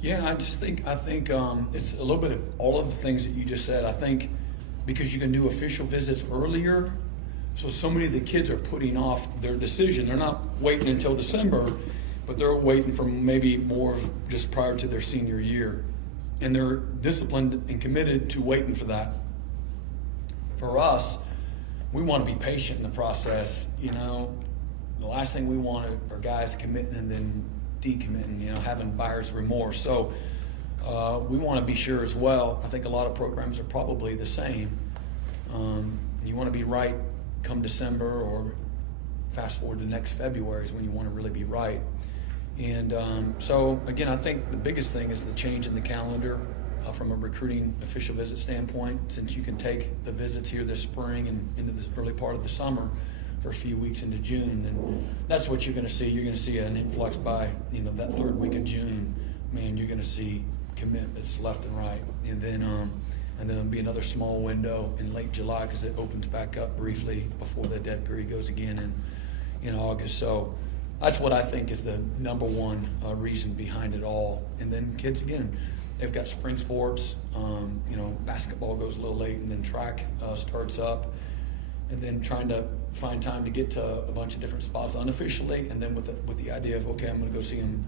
Yeah, I think it's a little bit of all of the things that you just said. I think because you can do official visits earlier, so many of the kids are putting off their decision. They're not waiting until December, but they're waiting for maybe more of just prior to their senior year, and they're disciplined and committed to waiting for that. For us, we want to be patient in the process. You know, the last thing we want are guys committing and then decommitting, you know, having buyer's remorse. So we want to be sure as well. I think a lot of programs are probably the same. You want to be right come December, or fast forward to next February is when you want to really be right. And so again, I think the biggest thing is the change in the calendar from a recruiting official visit standpoint, since you can take the visits here this spring and into this early part of the summer for a few weeks into June, and that's what you're going to see. You're going to see an influx by, you know, that third week of June. Man, you're going to see commitments left and right, and then there'll be another small window in late July because it opens back up briefly before the dead period goes again in August. So that's what I think is the number one reason behind it all. And then kids, again, they've got spring sports. You know, basketball goes a little late, and then track starts up. And then trying to find time to get to a bunch of different spots unofficially, and then with the idea of, okay, I'm going to go see them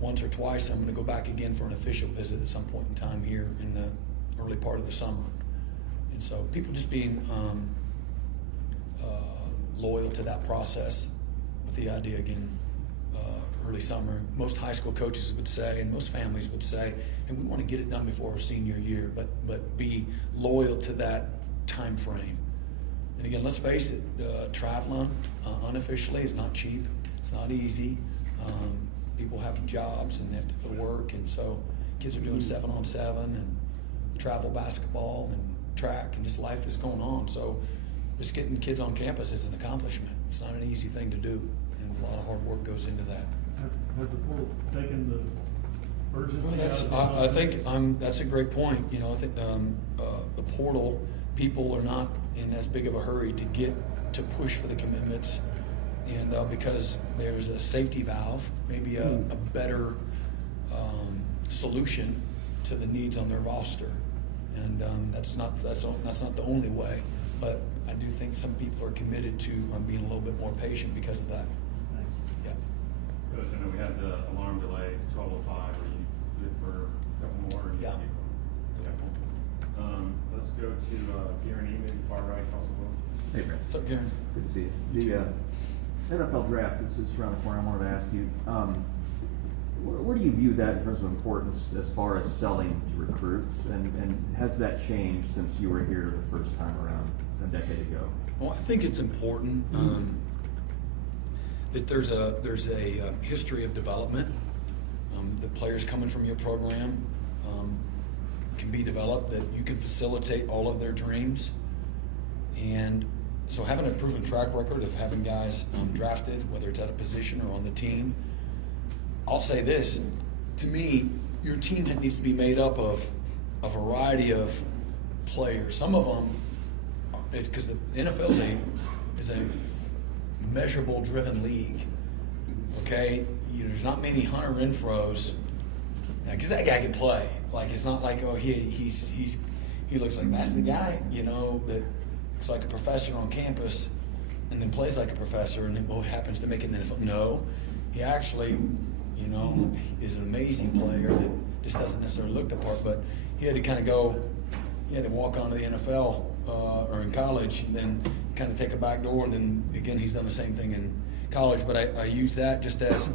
once or twice, and I'm going to go back again for an official visit at some point in time here in the early part of the summer. And so people just being loyal to that process with the idea, again, early summer. Most high school coaches would say, and most families would say, and we want to get it done before our senior year, but be loyal to that time frame. And again, let's face it, traveling unofficially is not cheap. It's not easy. People have jobs and they have to go to work, and so kids are doing 7-on-7 and travel basketball and track, and just life is going on. So just getting kids on campus is an accomplishment. It's not an easy thing to do, and a lot of hard work goes into that. Has the portal taken the urgency? I think that's a great point. You know, I think the portal, people are not in as big of a hurry to push for the commitments, and because there's a safety valve, maybe a better solution to the needs on their roster, and that's not the only way, but I do think some people are committed to being a little bit more patient because of that. Thanks. Yeah. Coach, I know we had the alarm delays, 12:05. Are you good for a couple more? Or Yeah. Let's go to Kieran Eman, far right, Council. Hey, Brent. What's up, Karen? Good to see you. The NFL draft is around the corner. I wanted to ask you, where do you view that in terms of importance as far as selling to recruits? And has that changed since you were here the first time around a decade ago? Well, I think it's important that there's a history of development. The players coming from your program can be developed, that you can facilitate all of their dreams. And so having a proven track record of having guys drafted, whether it's at a position or on the team, I'll say this, to me, your team needs to be made up of a variety of players. Some of them, it's because the NFL is a measurable driven league, okay? There's not many Hunter Renfros, because that guy can play. Like, it's not like, oh, he looks like that's the guy, that it's like a professor on campus and then plays like a professor and then happens to make it in the NFL. No, he actually, is an amazing player that just doesn't necessarily look the part, but he had to walk onto the NFL or in college and then kind of take a back door, and then again, he's done the same thing in college. But I use that just as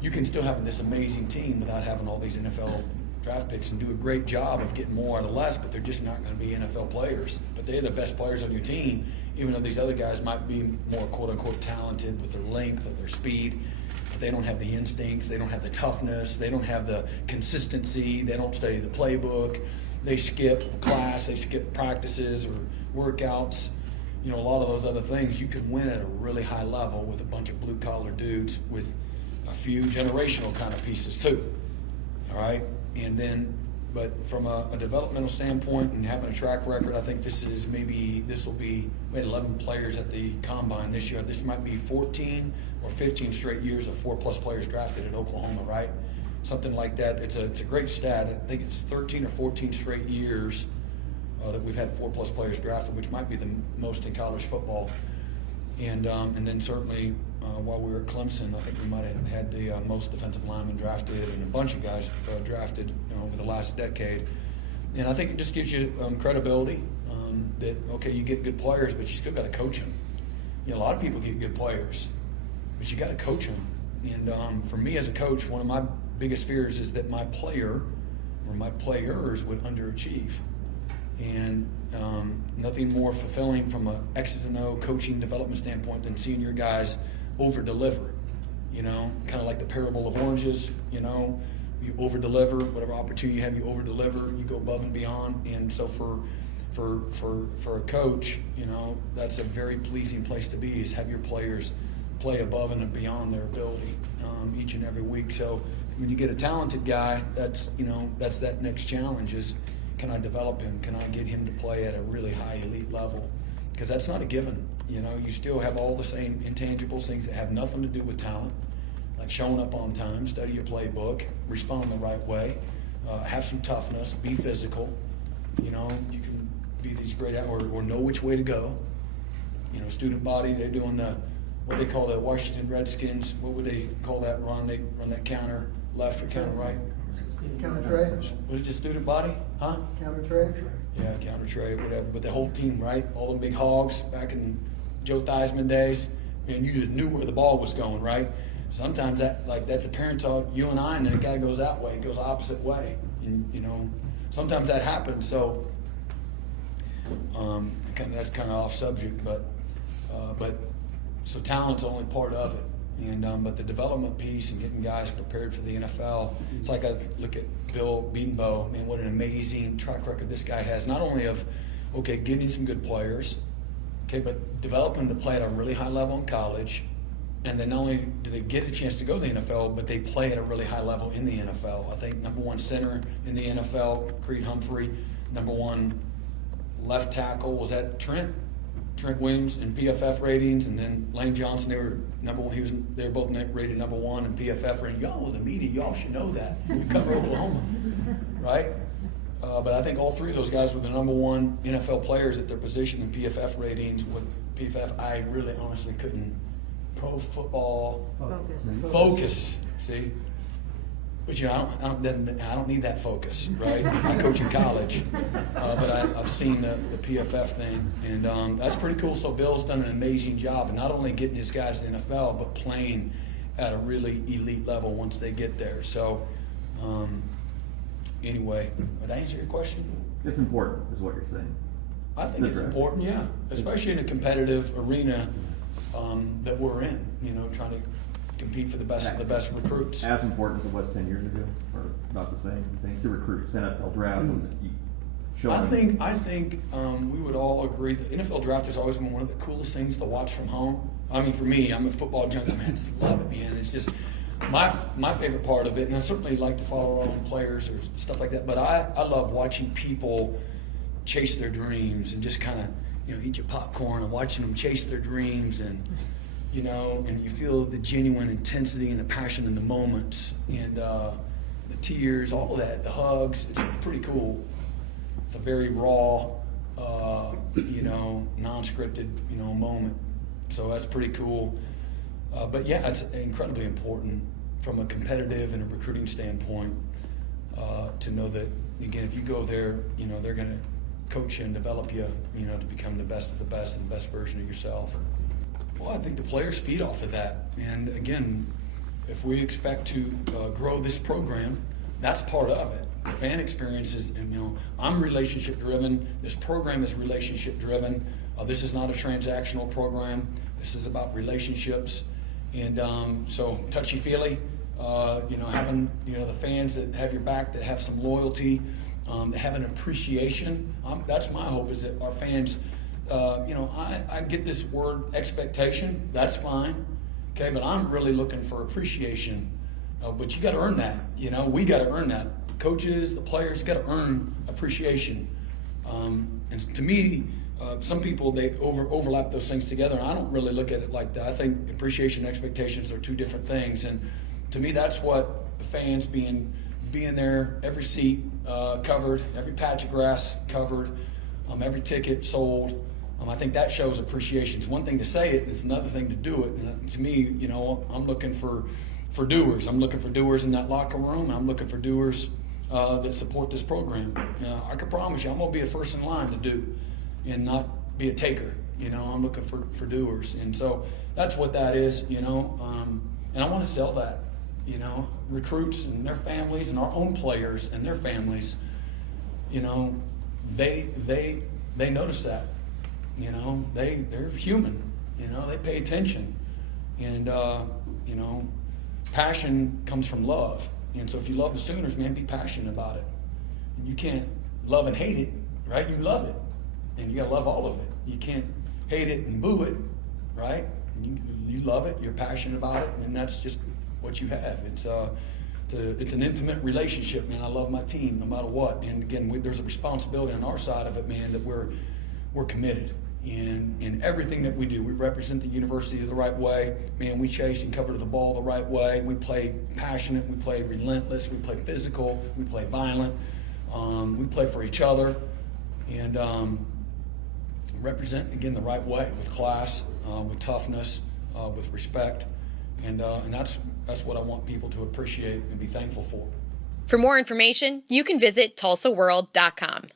you can still have this amazing team without having all these NFL draft picks and do a great job of getting more out of less, but they're just not going to be NFL players. But they're the best players on your team, even though these other guys might be more quote-unquote talented with their length or their speed. But they don't have the instincts, they don't have the toughness, they don't have the consistency, they don't study the playbook, they skip class, they skip practices or workouts. A lot of those other things. You can win at a really high level with a bunch of blue-collar dudes with a few generational kind of pieces too, all right? And then, but from a developmental standpoint and having a track record, I think this will be, we had 11 players at the Combine this year. This might be 14 or 15 straight years of 4+ players drafted at Oklahoma, right? something like that. It's a great stat. I think it's 13 or 14 straight years that we've had 4+ players drafted, which might be the most in college football. And then certainly while we were at Clemson, I think we might have had the most defensive linemen drafted and a bunch of guys drafted over the last decade. And I think it just gives you credibility that, okay, you get good players, but you still got to coach them. You know, a lot of people get good players, but you got to coach them. And for me as a coach, one of my biggest fears is that my player or my players would underachieve. And nothing more fulfilling from a X's and O coaching development standpoint than seeing your guys over-deliver. You know, kind of like the parable of oranges. You know, you over-deliver, whatever opportunity you have, you over-deliver, you go above and beyond. And so for a coach, you know, that's a very pleasing place to be, is have your players play above and beyond their ability each and every week. So when you get a talented guy, that's that next challenge is, can I develop him? Can I get him to play at a really high elite level? Because that's not a given. You know, you still have all the same intangibles, things that have nothing to do with talent, like showing up on time, study your playbook, respond the right way, have some toughness, be physical. You know, you can be these great or know which way to go. You know, student body, they're doing what they call the Washington Redskins. What would they call that run? They run that counter left or counter right? Counter tray? Was it just student body? Huh? Counter tray? Yeah, counter tray, whatever. But the whole team, right? All the big hogs back in Joe Theismann days, and you just knew where the ball was going, right? Sometimes that's a parent talk, you and I, and then the guy goes that way, goes the opposite way. And, you know, sometimes that happens. So that's kind of off subject, but so talent's only part of it. And but the development piece and getting guys prepared for the NFL, it's like I look at Bill Bedenbaugh, man, what an amazing track record this guy has. Not only of, okay, getting some good players, okay, but developing them to play at a really high level in college, and then not only do they get a chance to go to the NFL, but they play at a really high level in the NFL. I think #1 center in the NFL, Creed Humphrey, #1 left tackle, was that Trent Williams in PFF ratings, and then Lane Johnson, they were #1. They were both rated #1 in PFF ratings. Y'all, the media, y'all should know that. You cover Oklahoma, right? But I think all three of those guys were the #1 NFL players at their position in PFF ratings. With PFF, I really honestly couldn't. Pro Football Focus. See. But you know, I don't need that focus, right? I coach in college, but I've seen the PFF thing, and that's pretty cool. So Bill's done an amazing job, and not only getting his guys to the NFL, but playing at a really elite level once they get there. So anyway, did I answer your question? It's important, is what you're saying. I think it's important, yeah, especially in a competitive arena that we're in. You know, trying to compete for the best of the best recruits. As important as it was 10 years ago, or about the same thing to recruits, NFL draft. I think we would all agree that the NFL draft has always been one of the coolest things to watch from home. I mean, for me, I'm a football junkie, man. I just love it, man. It's just my favorite part of it, and I certainly like to follow our own players or stuff like that. But I love watching people chase their dreams and just kind of, you know, eat your popcorn and watching them chase their dreams, and you know, and you feel the genuine intensity and the passion in the moments, and the tears, all of that, the hugs. It's pretty cool. It's a very raw, you know, non-scripted, you know, moment. So that's pretty cool. But yeah, it's incredibly important from a competitive and a recruiting standpoint to know that, again, if you go there, you know, they're going to coach you and develop you, you know, to become the best of the best and the best version of yourself. Well, I think the players feed off of that. And again, if we expect to grow this program, that's part of it. The fan experience is, you know, I'm relationship driven. This program is relationship driven. This is not a transactional program. This is about relationships. And so touchy-feely, you know, having, you know, the fans that have your back, that have some loyalty, that have an appreciation. That's my hope, is that our fans, you know, I get this word expectation, that's fine, okay, but I'm really looking for appreciation. But you got to earn that, you know, we got to earn that. Coaches, the players, got to earn appreciation. And to me, some people, they overlap those things together, and I don't really look at it like that. I think appreciation and expectations are two different things, and to me, that's what the fans being there, every seat covered, every patch of grass covered, every ticket sold. I think that shows appreciation. It's one thing to say it, it's another thing to do it. And to me, you know, I'm looking for doers. I'm looking for doers in that locker room. And I'm looking for doers that support this program. I can promise you, I'm gonna be a first in line to do, and not be a taker. You know, I'm looking for doers, and so that's what that is. You know, and I want to sell that. You know, recruits and their families, and our own players and their families. You know, they notice that. You know, they're human. You know, they pay attention, and you know, passion comes from love. And so if you love the Sooners, man, be passionate about it. And you can't love and hate it, right? You love it, and you gotta love all of it. You can't hate it and boo it, right? You love it, you're passionate about it, and that's just what you have. It's an intimate relationship, man. I love my team no matter what. And again, there's a responsibility on our side of it, man, that we're committed. In everything that we do, we represent the university the right way. Man, we chase and cover the ball the right way. We play passionate, we play relentless, we play physical, we play violent. We play for each other, and represent, again, the right way, with class, with toughness, with respect. And that's what I want people to appreciate and be thankful for. For more information, you can visit TulsaWorld.com.